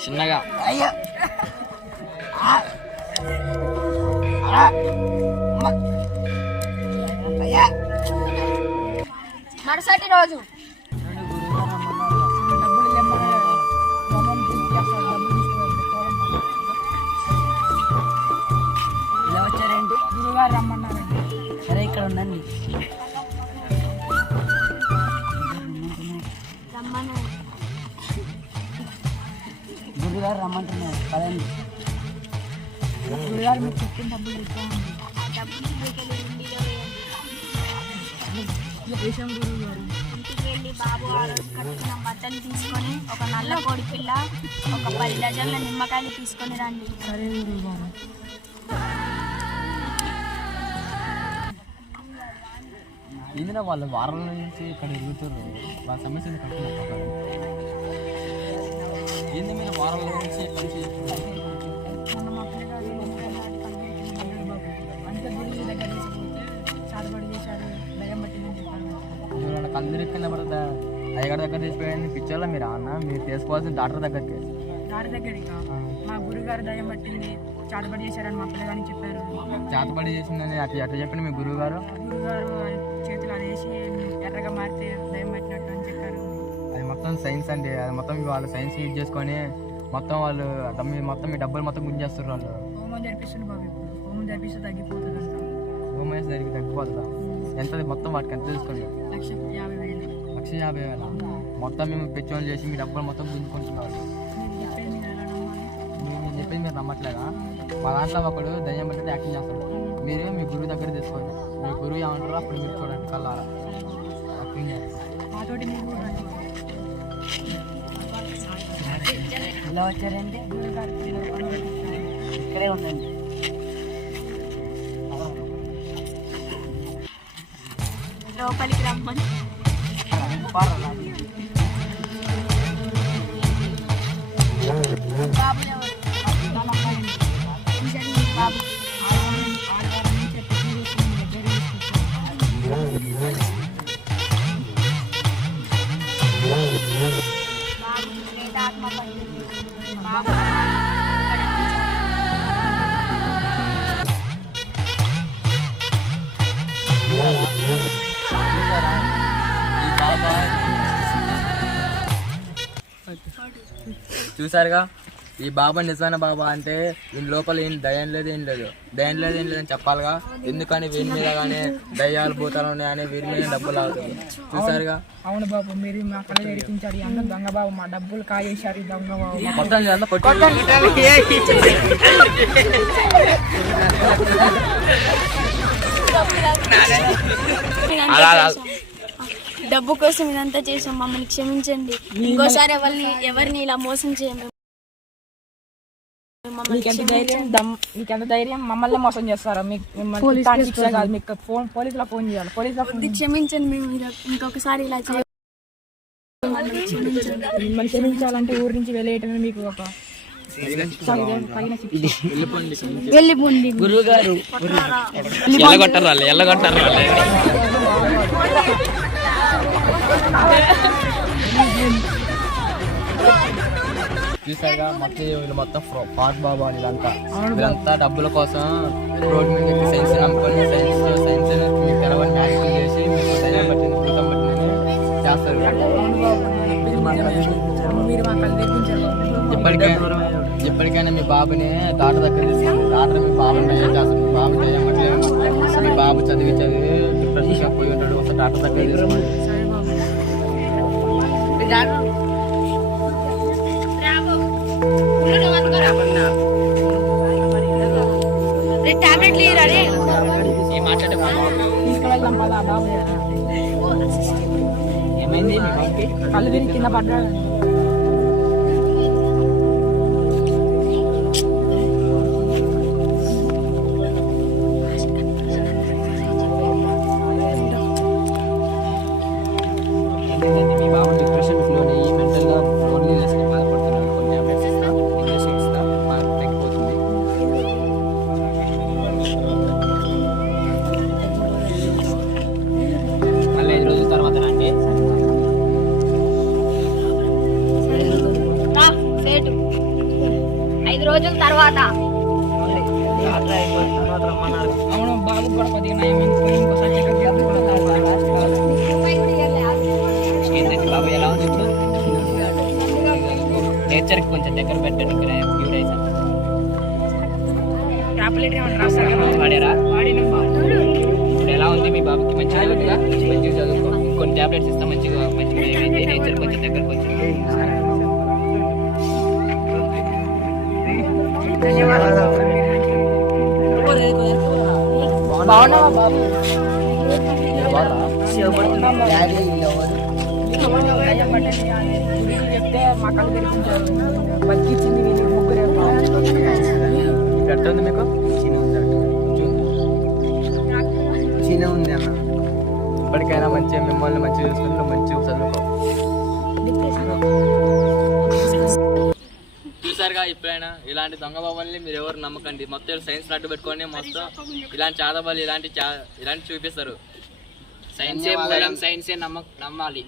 చిన్నగా మరుసటి రోజు ఇలా వచ్చారేంటి? గురుగారు రమ్మన్నారండి. సరే ఇక్కడ ఉండండి. గురుగారు రమ్మంటున్నారు, పదండి. గురుగారు మీకు చెప్పిన డబ్బులు ఇస్తామండి. గురుగారు ఇంటికి వెళ్ళి బాబు కట్టుకున్న బట్టలు తీసుకొని ఒక నల్ల కోడి పిల్ల ఒక 10 డజన్ల నిమ్మకాయలు తీసుకొని రండి. సరే గురుగారు. ఏందినా వాళ్ళు వారాల నుంచి ఇక్కడ ఎదుగుతారు, వాళ్ళ సమస్యలు కట్టుకున్నారు. ఏంది మీరు వారాల నుంచి ఇక్కడ మనం అప్పుడే అంత గురించి దగ్గర తీసుకుపోతే చాటుబడి చేశారు, భయం పట్టిందని చెప్పారు. కళ్ళు కింద పడతా అయ్యగారి దగ్గర తీసిపోయాను పిచ్చోళ్ళ మీరు అన్న మీరు తీసుకోవాల్సిన డాక్టర్ దగ్గరికి. డాక్టర్ దగ్గరికి మా గురుగారు దయ్యం పట్టింది, చాటుబడి చేశారని మా పిల్లగానికి చెప్పారు. చేతబడి చేసిందని అట్లా చెప్పిన మీ గురువు గారు చేతులు అదేసి ఎర్రగా మారితే దయ్యం పట్టినట్టు అని చెప్పారు. అది మొత్తం సైన్స్ అండి, అది మొత్తం వాళ్ళు సైన్స్ యూజ్ చేసుకొని మొత్తం వాళ్ళు మొత్తం మీ డబ్బులు మొత్తం గుంజేస్తారు. వాళ్ళు హోమం జరిపిస్తుంది బాబు, ఇప్పుడు హోమం జరిపిస్తే తగ్గిపోతుంది అంట. హోమం వేసి జరిగి తగ్గిపోతుందా? ఎంత మొత్తం వాటికి ఎంత తీసుకోండి? 1,50,000. 1,50,000 మొత్తం మేము పెట్టుబడి చేసి మీ డబ్బులు మొత్తం గుంజుకుంటున్నారు. మేము చెప్పింది మీరు నమ్మట్లేదా? మా దాంట్లో ఒకడు దయ్యం పట్టి యాక్టింగ్ చేస్తాడు, మీరు మీ గురువు దగ్గర తీసుకోండి. మీ గురువు ఏమంటారో అప్పుడు మీరు చూడండి కళ్ళారా యాక్టింగ్ చేస్తారు. మాతోటి మీరు కూడా రండి. ఇలా వచ్చారేంటి? ఇక్కడే ఉండండి. లోపలికి రమ్మని. బాబు బాబు ఆత్మ పట్టింది. బాబు చూసారుగా ఈ బాబా నిజమైన బాబా అంటే వీని లోపల ఏం దయ్యం లేదు ఏం లేదు అని చెప్పాలిగా. ఎందుకని వీరి మీద కానీ దయ్యాలు భూతాలు ఉన్నాయని వీరి మీద డబ్బులు అవుతుంది. చూసారుగా. అవును బాబు, మీరు మా కళ జరిపించారు. అందరూ దొంగ బాబు, మా డబ్బులు కాజేశారు దొంగ బాబు. మొత్తం డబ్బు కోసం ఇదంతా చేసాం, మమ్మల్ని క్షమించండి. ఇంకోసారి ఎవరిని ఇలా మోసం చేయము. మీకెంత ధైర్యం మమ్మల్ని మోసం చేస్తారా? మీకు పోలీసులో ఫోన్ చేయాలి. పోలీసులో క్షమించండి, మేము ఇంకొకసారి ఇలా చేయాలి. మిమ్మల్ని క్షమించాలంటే ఊరి నుంచి వెళ్ళేయటమే మీకు ఒక వెళ్ళిపోండి. గురువు గారు చూసాగా మొత్తం పాట్ బాబా వీళ్ళంతా డబ్బుల కోసం రోడ్డు మీద సైన్స్ నమ్ముకొని సైన్స్ మీకు తెలవని యాక్టింగ్ చేసి మీకు దయ్యం పట్టింది భూతం పట్టిందని చేస్తారు. ఇప్పటికైనా మీ బాబుని డాక్టర్ దగ్గర తీసుకెళ్ళి డాక్టర్ మీ బాబుని దయ్యం చేస్తారు. మీ బాబు దయ్యం పట్టలేదు, మీ బాబు చదివి డిప్రెషన్ పోయి ఉంటాడు. ఒకసారి డాక్టర్ దగ్గర తీసుకోండి. ఏమైంది? కళ్ళు తిరిగి కింద పడ్డాడు. మీ బాబు డిప్రెషన్ లోని మెంటల్గా లోన్లీనెస్ బాధపడుతున్నాడు. కొన్ని ఇంజెక్షన్ ఇస్తా తగ్గిపోతుంది. మళ్ళీ 5 రోజుల తర్వాత రండి. 5 రోజుల తర్వాత అవును బాబు కూడా కొద్దిగా నయం ఇంకోసారి చెకప్ ఏంటంటే బాబు ఎలా ఉంది ఇప్పుడు నేచర్కి కొంచెం దగ్గర పెట్టండి ఇక్కడ క్యూర్ అయితే టాబ్లెట్ ఏమైనా రాస్తారా వాడారా వాడినా ఇప్పుడు ఎలా ఉంది మీ బాబుకి మంచిగా ఉందిగా మంచిగా చదువుకో కొన్ని టాబ్లెట్స్ ఇస్తాం మంచిగా ఏమైతే నేచర్ కొంచెం దగ్గరకు వచ్చింది బాగున్నావా బాబు చెప్తే మా కళ్ళు తెరిపించారు బతికిచ్చింది వీళ్ళు ముగ్గురే ఎట్టుంది మీకు చిన్న ఉంది అన్న. ఇప్పటికైనా మంచిగా మిమ్మల్ని మంచిగా చూసుకుని నువ్వు మంచిగా చదువుకో చూసారుగా ఇప్పుడైనా ఇలాంటి దొంగ బాబాల్ని మీరు ఎవరు నమ్మకండి మొత్తం సైన్స్ అడ్డు పెట్టుకొని మొత్తం ఇలాంటి చాదబాలు ఇలాంటి చూపిస్తారు సైన్సే నమ్మాలి